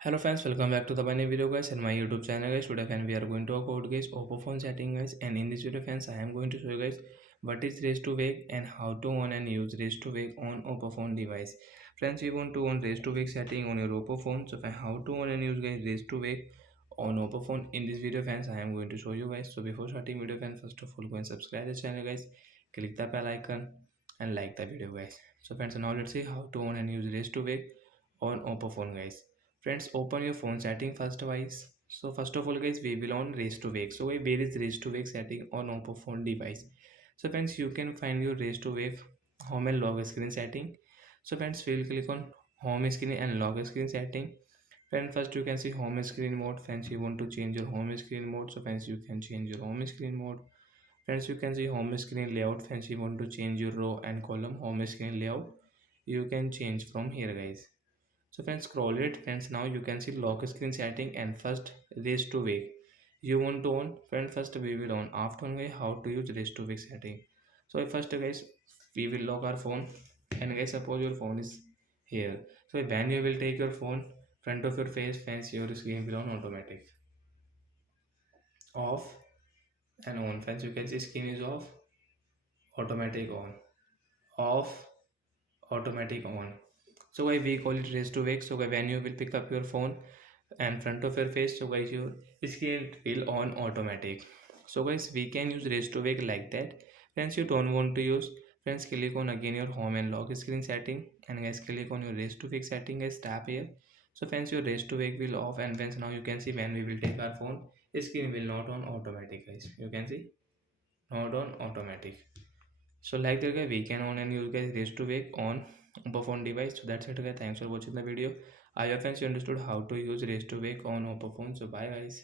Hello friends, welcome back to the new video guys and my YouTube channel guys. Today friends we are going to talk about guys oppo phone setting guys, and in this video friends I am going to show you guys what is raise to wake and how to on and use raise to wake on oppo phone device. Friends, you want to on raise to wake setting on your oppo phone, so how to on and use guys raise to wake on oppo phone in this video friends I am going to show you guys. So before starting video friends, first of all go and subscribe the channel guys, click the bell icon and like the video guys. So friends, now let's see how to on and use raise to wake on oppo phone guys. Friends, open your phone setting first guys. So first of all guys, we will on raise to wake. So where is raise to wake setting on oppo phone device? So friends, you can find your raise to wake home and lock screen setting. So friends, we will click on home screen and lock screen setting. Friends, first you can see home screen mode. Friends, you want to change your home screen mode, so friends you can change your home screen mode. Friends, you can see home screen layout. Friends, you want to change your row and column home screen layout, you can change from here guys. So friends, scroll it friends. Now you can see lock screen setting and first raise to wake. You want to on friend, first we will on. After on how to use raise to wake setting. So first guys, we will lock our phone, and guys suppose your phone is here. So when you will take your phone front of your face, friends, your screen will on automatic. Off and on friends, you can see screen is off, automatic on, off, automatic on. So why we call it raise to wake. So when you will pick up your phone and front of your face, so guys your screen will on automatic. So guys, we can use raise to wake like that. Friends, you don't want to use, friends, click on again your home and lock screen setting, and guys click on your raise to wake setting, guys tap here. So friends, your raise to wake will off, and friends, now you can see when we will take our phone, screen will not on automatic guys. You can see not on automatic. So like that guys, we can on and use guys raise to wake on oppo phone device. So that's it guys, thanks for watching the video. I hope friends you understood how to use raise to wake on oppo phone. So bye guys.